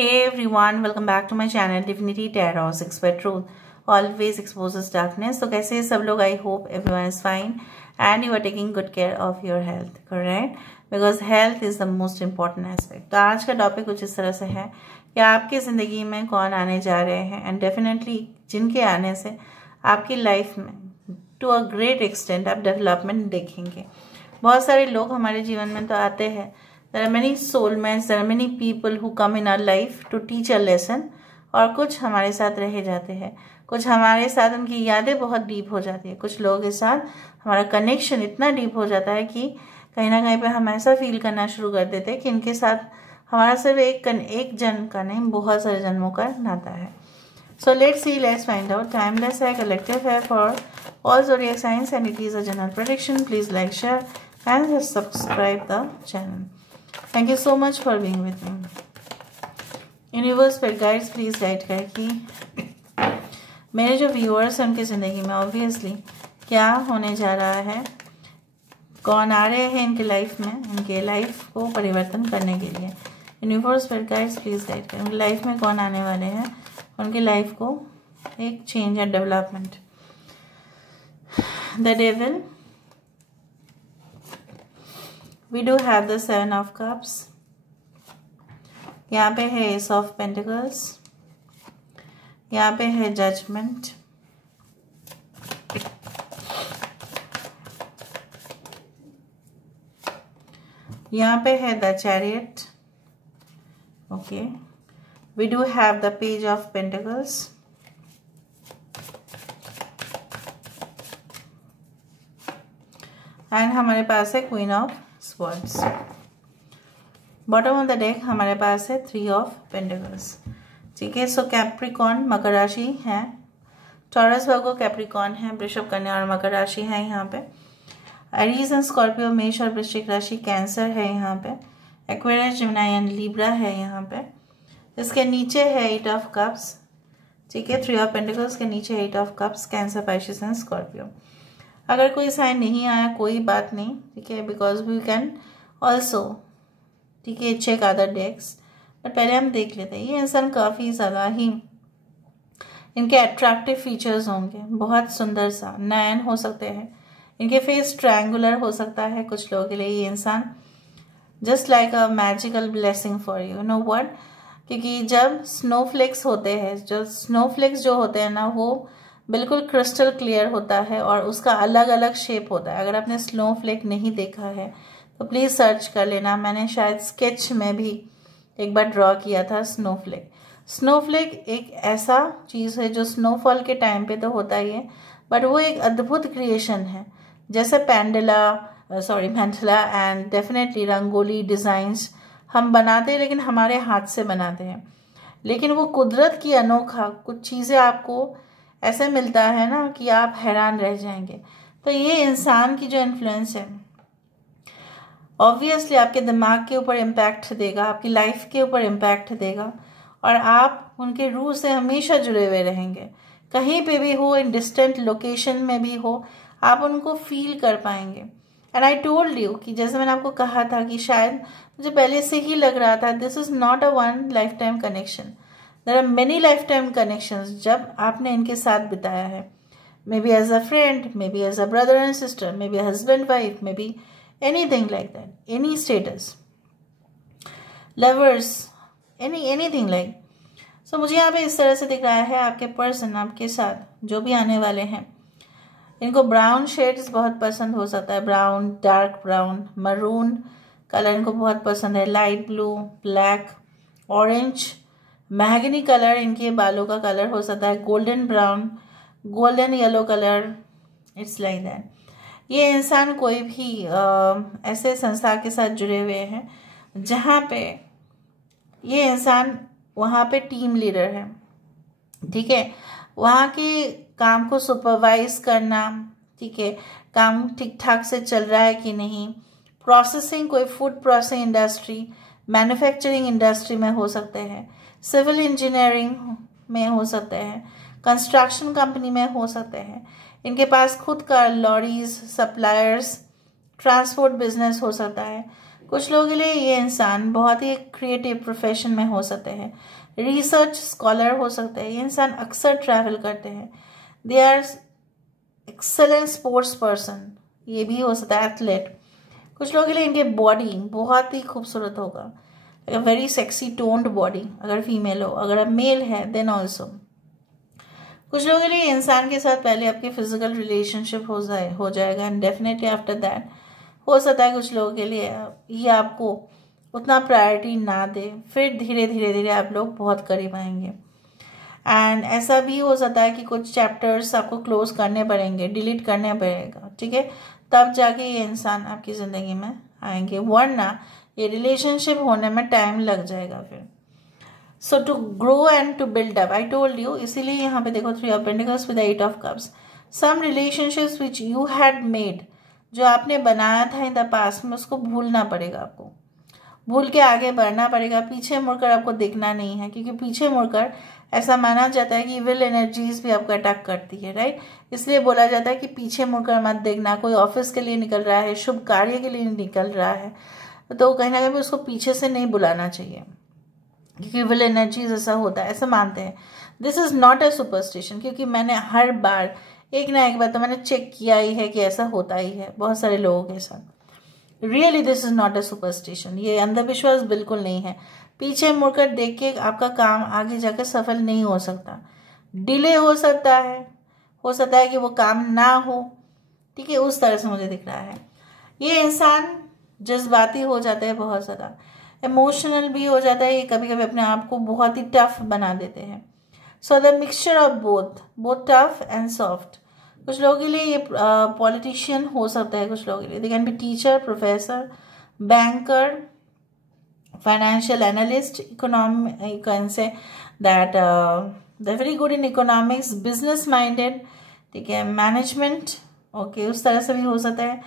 Hey everyone, welcome back to my channel Divinity Tarot 6 by Truth. Always exposes darkness. तो कैसे हैं सब लोग? I hope everyone is fine and you are taking good care of your health, correct? Because health is the most important aspect. तो आज का topic कुछ इस तरह से है कि आपकी ज़िंदगी में कौन आने जा रहे हैं एंड डेफिनेटली जिनके आने से आपकी लाइफ में टू अ ग्रेट एक्सटेंट आप डेवलपमेंट देखेंगे। बहुत सारे लोग हमारे जीवन में तो आते हैं। There are many soulmates, there are many people who come in our life to teach a lesson और कुछ हमारे साथ रह जाते हैं, कुछ हमारे साथ उनकी यादें बहुत डीप हो जाती है, कुछ लोगों के साथ हमारा कनेक्शन इतना डीप हो जाता है कि कहीं ना कहीं पे हम ऐसा फील करना शुरू कर देते हैं कि इनके साथ हमारा सिर्फ एक जन्म का नहीं बहुत सारे जन्मों का नाता है। So let's see, let's find out. Timeless है, collective है for all zodiac signs and it is a general prediction. Please like, share and subscribe the channel. Thank you so much for being with me. Universe पर guides please guide कर कि मेरे जो viewers हैं उनकी ज़िंदगी में ऑब्वियसली क्या होने जा रहा है, कौन आ रहे हैं इनके लाइफ में, इनके लाइफ को परिवर्तन करने के लिए। यूनिवर्स पर गाइड्स प्लीज गाइड कर उनकी लाइफ में कौन आने वाले हैं, उनकी लाइफ को एक change and development. The devil, we do have the 7 of cups, यहाँ पे है Ace of Pentacles, यहाँ पे है Judgment, यहाँ पे है The Chariot, okay, we do have the Page of Pentacles, and हमारे पास है Queen of Swords। Bottom of the deck हमारे पास है 3 ऑफ पेंटिकल्स। ठीक है, सो कैप्रिकॉन मकर राशि है, टॉरस वर्गो कैप्रिकॉन है, वृषभ कन्या और मकर राशि है यहाँ पे। एरीज एंड स्कॉर्पियो मेष और वृश्चिक राशि कैंसर है यहाँ पे। एक्वेरियस जेमिनी एंड लिब्रा है यहाँ पे। इसके नीचे है 8 ऑफ कप्स। ठीक है, 3 ऑफ पेंटिकल्स के नीचे 8 of cups, cancer, Pisces and Scorpio. अगर कोई साइन नहीं आया कोई बात नहीं, ठीक है, बिकॉज वी कैन ऑल्सो, ठीक है, चेक अदर डेक्स। बट पहले हम देख लेते हैं। ये इंसान काफ़ी ज़्यादा ही इनके अट्रैक्टिव फीचर्स होंगे, बहुत सुंदर सा नयन हो सकते हैं, इनके फेस ट्रायंगुलर हो सकता है कुछ लोगों के लिए। ये इंसान just like a magical blessing for you know what, क्योंकि जब स्नोफ्लेक्स होते हैं, जो स्नोफ्लेक्स जो होते हैं ना, वो बिल्कुल क्रिस्टल क्लियर होता है और उसका अलग अलग शेप होता है। अगर आपने स्नोफ्लेक नहीं देखा है तो प्लीज़ सर्च कर लेना। मैंने शायद स्केच में भी एक बार ड्रॉ किया था स्नोफ्लेक। स्नोफ्लेक एक ऐसा चीज़ है जो स्नोफॉल के टाइम पे तो होता ही है, बट वो एक अद्भुत क्रिएशन है। जैसे मैंडला एंड डेफिनेटली रंगोली डिज़ाइंस हम बनाते हैं, लेकिन हमारे हाथ से बनाते हैं, लेकिन वो कुदरत की अनोखा कुछ चीज़ें आपको ऐसे मिलता है ना कि आप हैरान रह जाएंगे। तो ये इंसान की जो इन्फ्लुएंस है ऑब्वियसली आपके दिमाग के ऊपर इम्पैक्ट देगा, आपकी लाइफ के ऊपर इम्पैक्ट देगा और आप उनके रूह से हमेशा जुड़े हुए रहेंगे। कहीं पे भी हो, इन डिस्टेंट लोकेशन में भी हो, आप उनको फील कर पाएंगे। एंड आई टोल्ड यू कि जैसे मैंने आपको कहा था कि शायद मुझे पहले से ही लग रहा था this is not a one life time connection, there are many life time connections जब आपने इनके साथ बिताया है। May be as a friend, may be as a brother and sister, may be husband wife, may be anything like that, any status, lovers, anything like. So मुझे यहाँ पे इस तरह से दिख रहा है आपके पर्सन आपके साथ जो भी आने वाले हैं, इनको ब्राउन शेड्स बहुत पसंद हो सकता है। Brown, dark brown, maroon colour इनको बहुत पसंद है, light blue, black, orange, mahogany colour इनके बालों का कलर हो सकता है, golden brown, golden yellow colour, it's like that. ये इंसान कोई भी ऐसे संस्था के साथ जुड़े हुए हैं जहाँ पे ये इंसान वहाँ पे टीम लीडर है। ठीक है, वहाँ के काम को सुपरवाइज करना, ठीक है, काम ठीक ठाक से चल रहा है कि नहीं, प्रोसेसिंग, कोई food processing industry, manufacturing industry में हो सकते हैं, सिविल इंजीनियरिंग में हो सकते हैं, कंस्ट्रक्शन कंपनी में हो सकते हैं। इनके पास खुद का लॉरीज, सप्लायर्स, ट्रांसपोर्ट बिजनेस हो सकता है। कुछ लोगों के लिए ये इंसान बहुत ही क्रिएटिव प्रोफेशन में हो सकते हैं, रिसर्च स्कॉलर हो सकते हैं, ये इंसान अक्सर ट्रैवल करते हैं, they are excellent sports person, ये भी हो सकता है, एथलीट। कुछ लोगों के लिए इनके बॉडी बहुत ही खूबसूरत होगा, वेरी सेक्सी टोन्ड बॉडी, अगर फीमेल हो, अगर मेल है देन ऑल्सो। कुछ लोगों के लिए इंसान के साथ पहले आपकी फिजिकल रिलेशनशिप हो जाएगा एंड डेफिनेटली आफ्टर दैट हो सकता है कुछ लोगों के लिए ये आपको उतना प्रायोरिटी ना दे, फिर धीरे धीरे धीरे आप लोग बहुत करीब आएंगे। एंड ऐसा भी हो सकता है कि कुछ चैप्टर्स आपको क्लोज करने पड़ेंगे, डिलीट करने पड़ेगा, ठीक है, तब जाके ये इंसान आपकी ज़िंदगी में आएंगे, वरना ये रिलेशनशिप होने में टाइम लग जाएगा फिर। So to grow and to build up, I told you, इसीलिए यहाँ पे देखो 3 of pentacles with 8 of cups. Some relationships which you had made, जो आपने बनाया था इन द पास्ट में, उसको भूलना पड़ेगा, आपको भूल के आगे बढ़ना पड़ेगा, पीछे मुड़कर आपको देखना नहीं है, क्योंकि पीछे मुड़कर ऐसा माना जाता है कि इविल एनर्जीज भी आपको अटैक करती है, राइट। इसलिए बोला जाता है कि पीछे मुड़कर मत देखना। कोई ऑफिस के लिए निकल रहा है, शुभ कार्य के लिए निकल रहा है, तो कहीं ना कहीं उसको पीछे से नहीं बुलाना चाहिए, क्योंकि इविल एनर्जीज ऐसा होता है, ऐसा मानते हैं। This is not a superstition, क्योंकि मैंने हर बार एक ना एक बार तो मैंने चेक किया ही है कि ऐसा होता ही है बहुत सारे लोगों के साथ। Really this is not a superstition, ये अंधविश्वास बिल्कुल नहीं है। पीछे मुड़कर देख के आपका काम आगे जाकर सफल नहीं हो सकता, डिले हो सकता है कि वो काम ना हो, ठीक है, उस तरह से मुझे दिख रहा है। ये इंसान जज्बाती हो जाता है, बहुत ज़्यादा इमोशनल भी हो जाता है, ये कभी कभी अपने आप को बहुत ही टफ बना देते हैं। So the mixture of both tough and soft. कुछ लोगों के लिए ये पॉलिटिशियन हो सकता है, कुछ लोगों के लिए they can be teacher, professor, banker, financial analyst, economic, you can say that they're very good in economics, business minded, ठीक है, मैनेजमेंट, ओके, उस तरह से भी हो सकता है।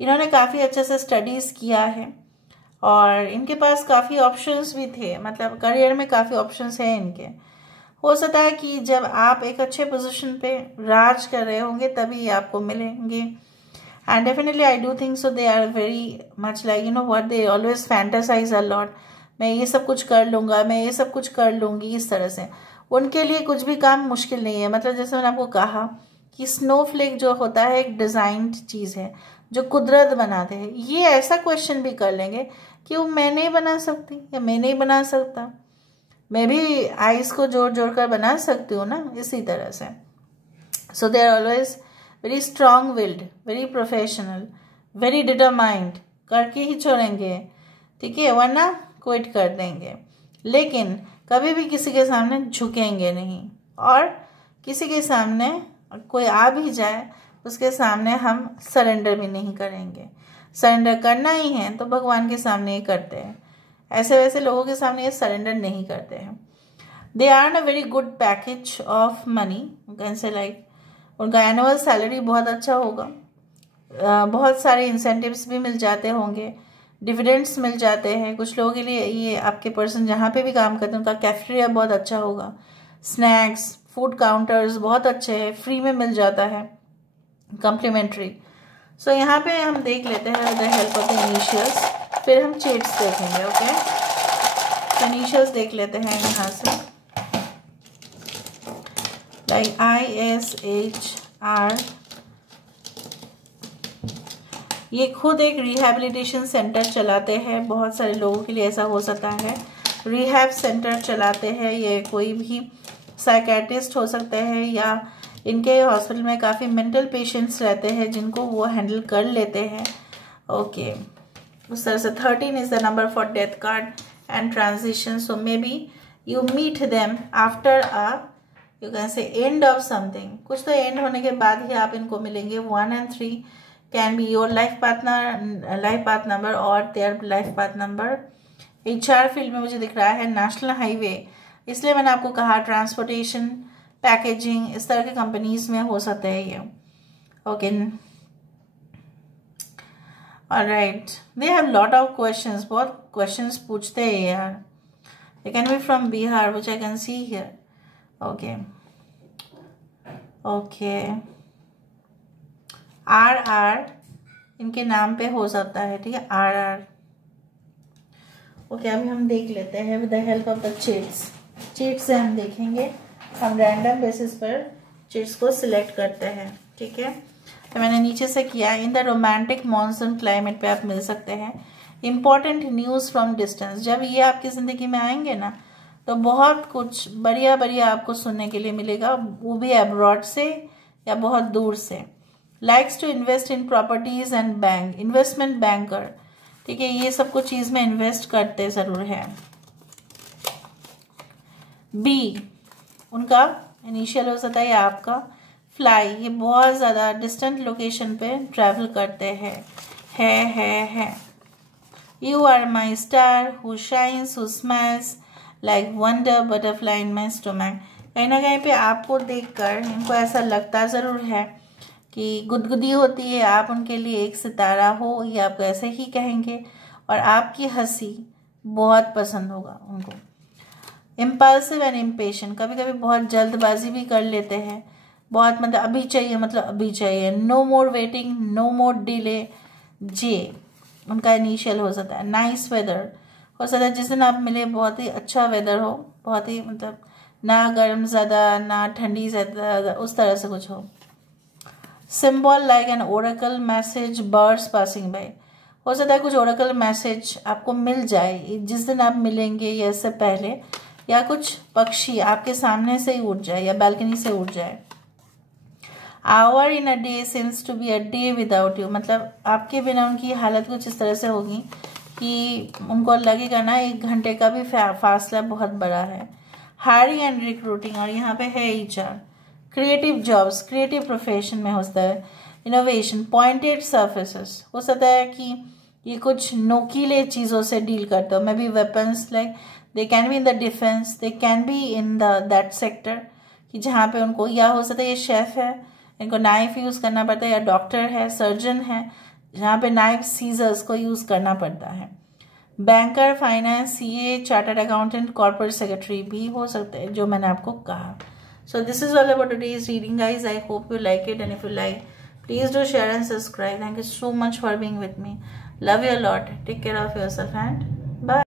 इन्होंने काफ़ी अच्छे से स्टडीज़ किया है और इनके पास काफ़ी ऑप्शंस भी थे, मतलब करियर में काफ़ी ऑप्शंस हैं इनके। हो सकता है कि जब आप एक अच्छे पोजीशन पे राज कर रहे होंगे तभी ये आपको मिलेंगे। And definitely I do think so, they are very much like, you know what, they always fantasize a lot, मैं ये सब कुछ कर लूँगा, मैं ये सब कुछ कर लूँगी, इस तरह से उनके लिए कुछ भी काम मुश्किल नहीं है। मतलब जैसे मैंने आपको कहा कि स्नोफ्लेक जो होता है एक डिज़ाइंड चीज़ है जो कुदरत बनाते हैं, ये ऐसा क्वेश्चन भी कर लेंगे कि वो मैं नहीं बना सकती या मैं नहीं बना सकता, मैं भी आइस को जोड़ जोड़ कर बना सकती हूँ ना, इसी तरह से। So they are always very strong willed, very professional, very determined, करके ही छोड़ेंगे, ठीक है, वरना क्विट कर देंगे, लेकिन कभी भी किसी के सामने झुकेंगे नहीं, और किसी के सामने कोई आ भी जाए उसके सामने हम सरेंडर भी नहीं करेंगे। सरेंडर करना ही है तो भगवान के सामने ही करते हैं, ऐसे वैसे लोगों के सामने ये सरेंडर नहीं करते हैं। They are a very good package of money, can say like उनका एनुअल सैलरी बहुत अच्छा होगा, बहुत सारे इंसेंटिव्स भी मिल जाते होंगे, डिविडेंड्स मिल जाते हैं। कुछ लोगों के लिए ये आपके पर्सन जहाँ पे भी काम करते हैं उनका कैफेटेरिया बहुत अच्छा होगा, स्नैक्स, फूड काउंटर्स बहुत अच्छे हैं, फ्री में मिल जाता है, कम्प्लीमेंट्री। सो यहाँ पे हम देख लेते हैं with the help of the initials, फिर हम चेट्स देखेंगे, ओके। इनिशियल्स देख लेते हैं यहाँ से, लाइक ISHR, ये खुद एक रिहैबिलिटेशन सेंटर चलाते हैं, बहुत सारे लोगों के लिए ऐसा हो सकता है, रिहैब सेंटर चलाते हैं। ये कोई भी साइकेट्रिस्ट हो सकते हैं या इनके हॉस्पिटल में काफ़ी मेंटल पेशेंट्स रहते हैं जिनको वो हैंडल कर लेते हैं, ओके। उस तरह से 13 is the number for death card and transition. So may be you meet them after a, you can say end of something, कुछ तो एंड होने के बाद ही आप इनको मिलेंगे। 1 and 3 can be your life path number और their life path number. HR field में मुझे दिख रहा है नेशनल हाईवे, इसलिए मैंने आपको कहा ट्रांसपोर्टेशन, पैकेजिंग, इस तरह के कंपनीज में हो सकते हैं ये, okay. Alright, they have lot of questions, बहुत क्वेश्चंस पूछते हैं यार। They can be from Bihar which I can see here, okay okay. RR इनके नाम पे हो सकता है, ठीक है, RR, ओके, अभी हम देख लेते हैं with the help of the cheats. Cheat से हम देखेंगे, हम रैंडम बेसिस पर चीट्स को सिलेक्ट करते हैं, ठीक है। तो मैंने नीचे से किया, in the romantic monsoon climate पे आप मिल सकते हैं। इम्पॉर्टेंट न्यूज़ फ्रॉम डिस्टेंस, जब ये आपकी ज़िंदगी में आएंगे ना तो बहुत कुछ बढ़िया बढ़िया आपको सुनने के लिए मिलेगा, वो भी अब्रॉड से या बहुत दूर से। Likes to invest in properties and bank, investment banker, ठीक है, ये सब कुछ चीज़ में इन्वेस्ट करते ज़रूर है। बी, उनका इनिशियल हो सकता है या आपका। फ्लाई, ये बहुत ज़्यादा डिस्टेंट लोकेशन पे ट्रैवल करते हैं। है। You are my star who shines who smiles like wonder butterfly in my stomach. कहीं ना कहीं पे आपको देखकर इनको ऐसा लगता ज़रूर है कि गुदगुदी होती है, आप उनके लिए एक सितारा हो, ये आपको ऐसे ही कहेंगे, और आपकी हंसी बहुत पसंद होगा उनको। इम्पल्सिव एंड इम्पेशेंट, कभी कभी बहुत जल्दबाजी भी कर लेते हैं, बहुत मतलब अभी चाहिए, मतलब अभी चाहिए। नो मोर वेटिंग, नो मोर डिले। जे, उनका इनिशियल हो सकता है। नाइस वेदर, हो सकता है जिस दिन आप मिले बहुत ही अच्छा वेदर हो, बहुत ही मतलब ना गर्म ज़्यादा ना ठंडी ज़्यादा, उस तरह से कुछ हो। Symbol like an Oracle message birds passing by, हो सकता है कुछ ओरेकल मैसेज आपको मिल जाए जिस दिन आप मिलेंगे या इससे पहले, या कुछ पक्षी आपके सामने से ही उड़ जाए या बालकनी से उड़ जाए। Hour in a day seems to be a day without you, मतलब आपके बिना उनकी हालत कुछ इस तरह से होगी कि उनको लगेगा ना 1 घंटे का भी फासला बहुत बड़ा है। हायरिंग एंड रिक्रूटिंग, और यहाँ पे है HR। Creative jobs, creative profession में होता है। इनोवेशन, पॉइंटेड सर्फेसेस, हो सकता है कि ये कुछ नोकीले चीज़ों से डील करते हो। May be weapons, like they can be in the defence, they can be in that sector, कि जहाँ पे उनको, या हो सकता है ये शेफ है, इनको नाइफ यूज़ करना पड़ता है, या डॉक्टर है, सर्जन है, जहाँ पे नाइफ सीजर्स को यूज़ करना पड़ता है। Banker, finance, CA, chartered accountant, corporate secretary भी हो सकते हैं, जो मैंने आपको कहा। So this is all about today's reading, guys. I hope you like it, and if you like, please do share and subscribe. Thank you so much for being with me. Love you a lot. Take care of yourself and bye.